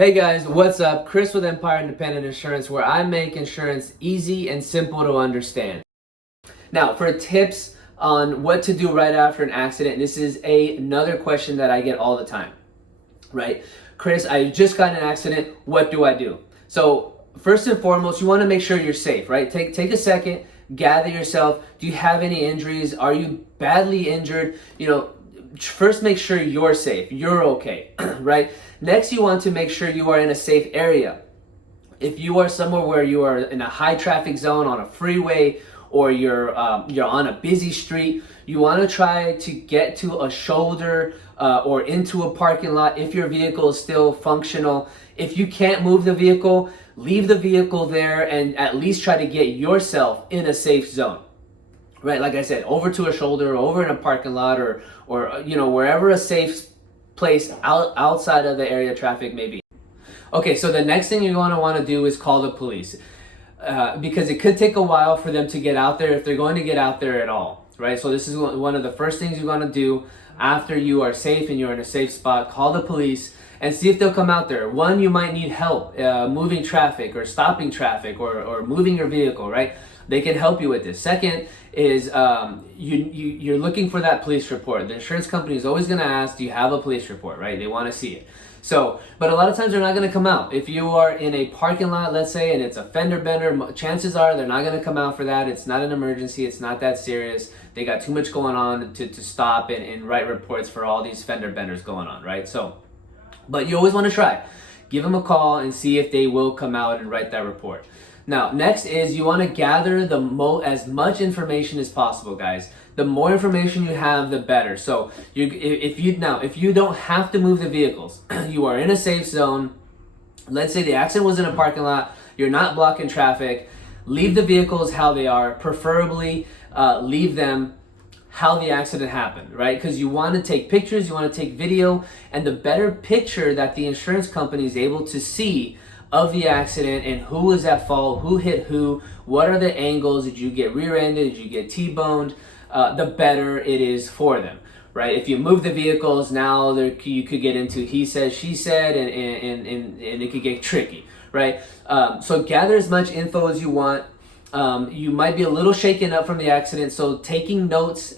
Hey guys, what's up? Chris with Empire Independent Insurance, where I make insurance easy and simple to understand. Now, for tips on what to do right after an accident, this is another question that I get all the time, right? Chris, I just got in an accident. What do I do? So first and foremost, you want to make sure you're safe, right? Take a second, gather yourself. Do you have any injuries? Are you badly injured? First make sure you're safe, you're okay, right? Next, you want to make sure you are in a safe area. If you are somewhere where you are in a high traffic zone on a freeway, or you're on a busy street, you want to try to get to a shoulder or into a parking lot if your vehicle is still functional. If you can't move the vehicle, leave the vehicle there and at least try to get yourself in a safe zone. Right, like I said, over to a shoulder, over in a parking lot, or wherever a safe place outside of the area of traffic may be. Okay, so the next thing you're going to want to do is call the police, because it could take a while for them to get out there, if they're going to get out there at all, right? So this is one of the first things you're going to do after you are safe and you're in a safe spot. Call the police and see if they'll come out there. One, you might need help moving traffic or stopping traffic or moving your vehicle, right? They can help you with this. Second is you're looking for that police report. The insurance company is always going to ask, do you have a police report, right? They want to see it. So, but a lot of times they're not going to come out. If you are in a parking lot, let's say, and it's a fender bender, chances are they're not going to come out for that. It's not an emergency. It's not that serious. They got too much going on to stop and write reports for all these fender benders going on, right? So, but you always want to try. Give them a call and see if they will come out and write that report. Now, next is you want to gather as much information as possible, guys. The more information you have, the better. So if you don't have to move the vehicles, you are in a safe zone. Let's say the accident was in a parking lot. You're not blocking traffic. Leave the vehicles how they are. Preferably leave them how the accident happened, right? Because you want to take pictures, you want to take video, and the better picture that the insurance company is able to see of the accident and who was at fault, who hit who, what are the angles, did you get rear-ended, did you get T-boned, the better it is for them, right? If you move the vehicles, now you could get into he said, she said, and it could get tricky, right? So gather as much info as you want. You might be a little shaken up from the accident, so taking notes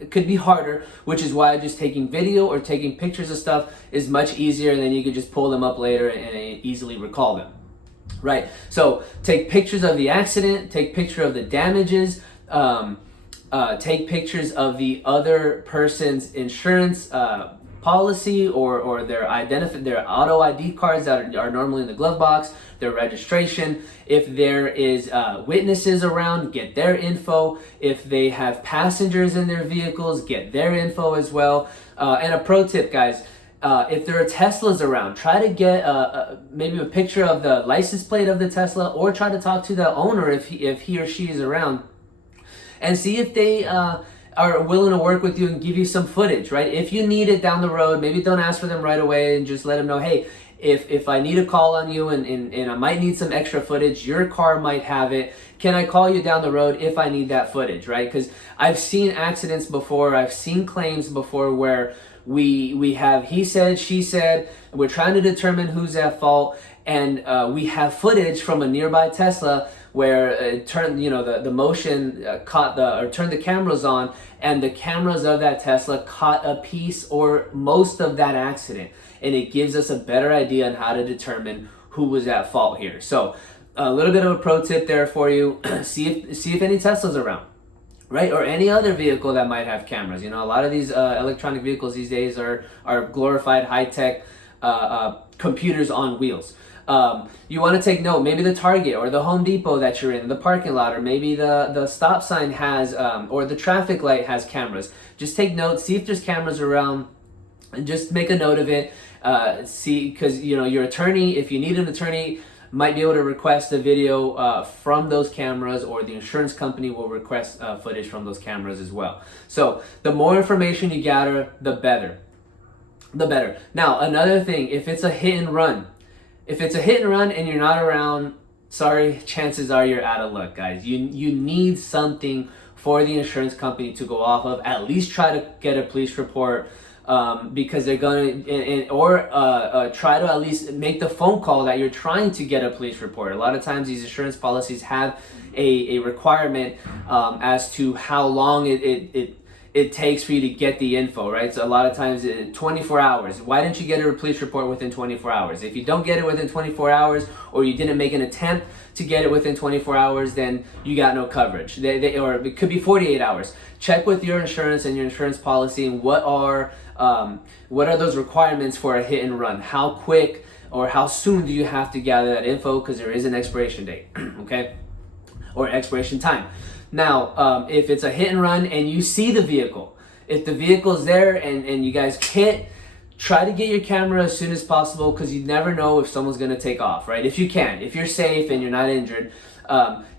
it could be harder, which is why just taking video or taking pictures of stuff is much easier, and then you could just pull them up later and easily recall them, right? So take pictures of the accident, take picture of the damages, take pictures of the other person's insurance policy or their auto ID cards that are normally in the glove box, their registration. If there is witnesses around, get their info. If they have passengers in their vehicles, get their info as well. And a pro tip, guys, if there are Teslas around, try to get maybe a picture of the license plate of the Tesla, or try to talk to the owner if he or she is around, and see if they are willing to work with you and give you some footage, right? If you need it down the road, maybe don't ask for them right away, and just let them know, hey, if I need a call on you and I might need some extra footage, your car might have it. Can I call you down the road if I need that footage, right? Because I've seen accidents before, I've seen claims before where we have he said, she said, we're trying to determine who's at fault, and we have footage from a nearby Tesla where it turned, the motion turned the cameras on, and the cameras of that Tesla caught a piece or most of that accident, and it gives us a better idea on how to determine who was at fault here. So a little bit of a pro tip there for you. see if any Tesla's around, right? Or any other vehicle that might have cameras. A lot of these electronic vehicles these days are glorified high-tech computers on wheels. You want to take note, maybe the Target or the Home Depot that you're in, the parking lot, or maybe the stop sign has, or the traffic light has cameras. Just take note, see if there's cameras around, and just make a note of it. See, because your attorney, if you need an attorney, might be able to request a video from those cameras, or the insurance company will request footage from those cameras as well. So the more information you gather, the better. Now, another thing, if it's a hit and run, and you're not around, sorry, chances are you're out of luck, guys. You need something for the insurance company to go off of. At least try to get a police report. because they're going to, try to at least make the phone call that you're trying to get a police report. A lot of times these insurance policies have a requirement as to how long it takes for you to get the info, right? So a lot of times 24 hours. Why didn't you get a police report within 24 hours? If you don't get it within 24 hours, or you didn't make an attempt to get it within 24 hours, then you got no coverage. Or it could be 48 hours. Check with your insurance and your insurance policy, and what are those requirements for a hit and run? How quick or how soon do you have to gather that info? Because there is an expiration date, okay? Or expiration time. Now, if it's a hit and run and you see the vehicle, if the vehicle's there and you guys can't, try to get your camera as soon as possible, because you never know if someone's going to take off, right? If you can, if you're safe and you're not injured,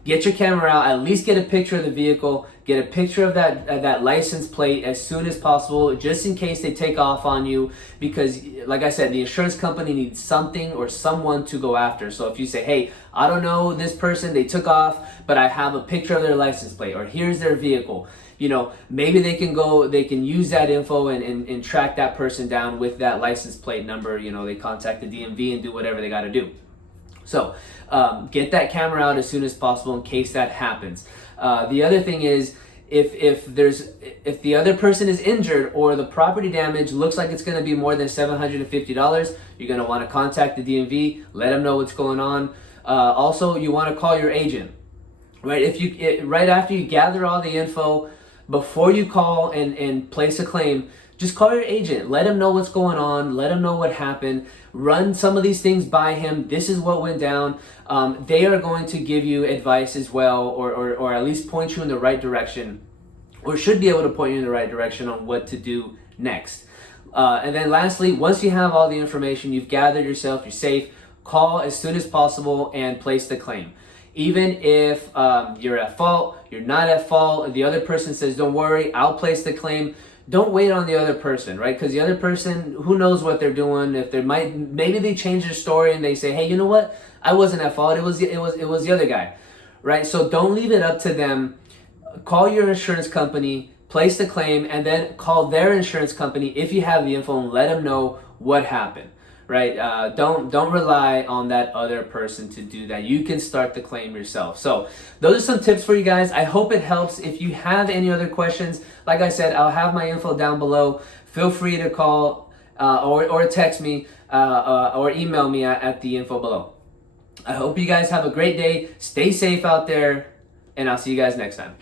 get your camera out, at least get a picture of the vehicle, get a picture of that license plate as soon as possible, just in case they take off on you, because like I said, the insurance company needs something or someone to go after. So if you say, hey, I don't know this person, they took off, but I have a picture of their license plate, or here's their vehicle, maybe they can use that info and track that person down with that license plate number. They contact the DMV and do whatever they got to do. So get that camera out as soon as possible in case that happens. The other thing is, if the other person is injured or the property damage looks like it's going to be more than $750, you're going to want to contact the DMV, let them know what's going on. Also, you want to call your agent, right? Right after you gather all the info, before you call and place a claim, just call your agent. Let him know what's going on. Let him know what happened. Run some of these things by him. This is what went down. They are going to give you advice as well, or at least point you in the right direction, or should be able to point you in the right direction on what to do next. And then lastly, once you have all the information, you've gathered yourself, you're safe, call as soon as possible and place the claim. Even if you're at fault, you're not at fault, the other person says, don't worry, I'll place the claim. Don't wait on the other person, right? Because the other person, who knows what they're doing? If maybe they change their story and they say, hey, you know what? I wasn't at fault. It was the other guy, right? So don't leave it up to them. Call your insurance company, place the claim, and then call their insurance company if you have the info, and let them know what happened. Right? Don't rely on that other person to do that. You can start the claim yourself. So those are some tips for you guys. I hope it helps. If you have any other questions, like I said, I'll have my info down below. Feel free to call or text me or email me at the info below. I hope you guys have a great day. Stay safe out there, and I'll see you guys next time.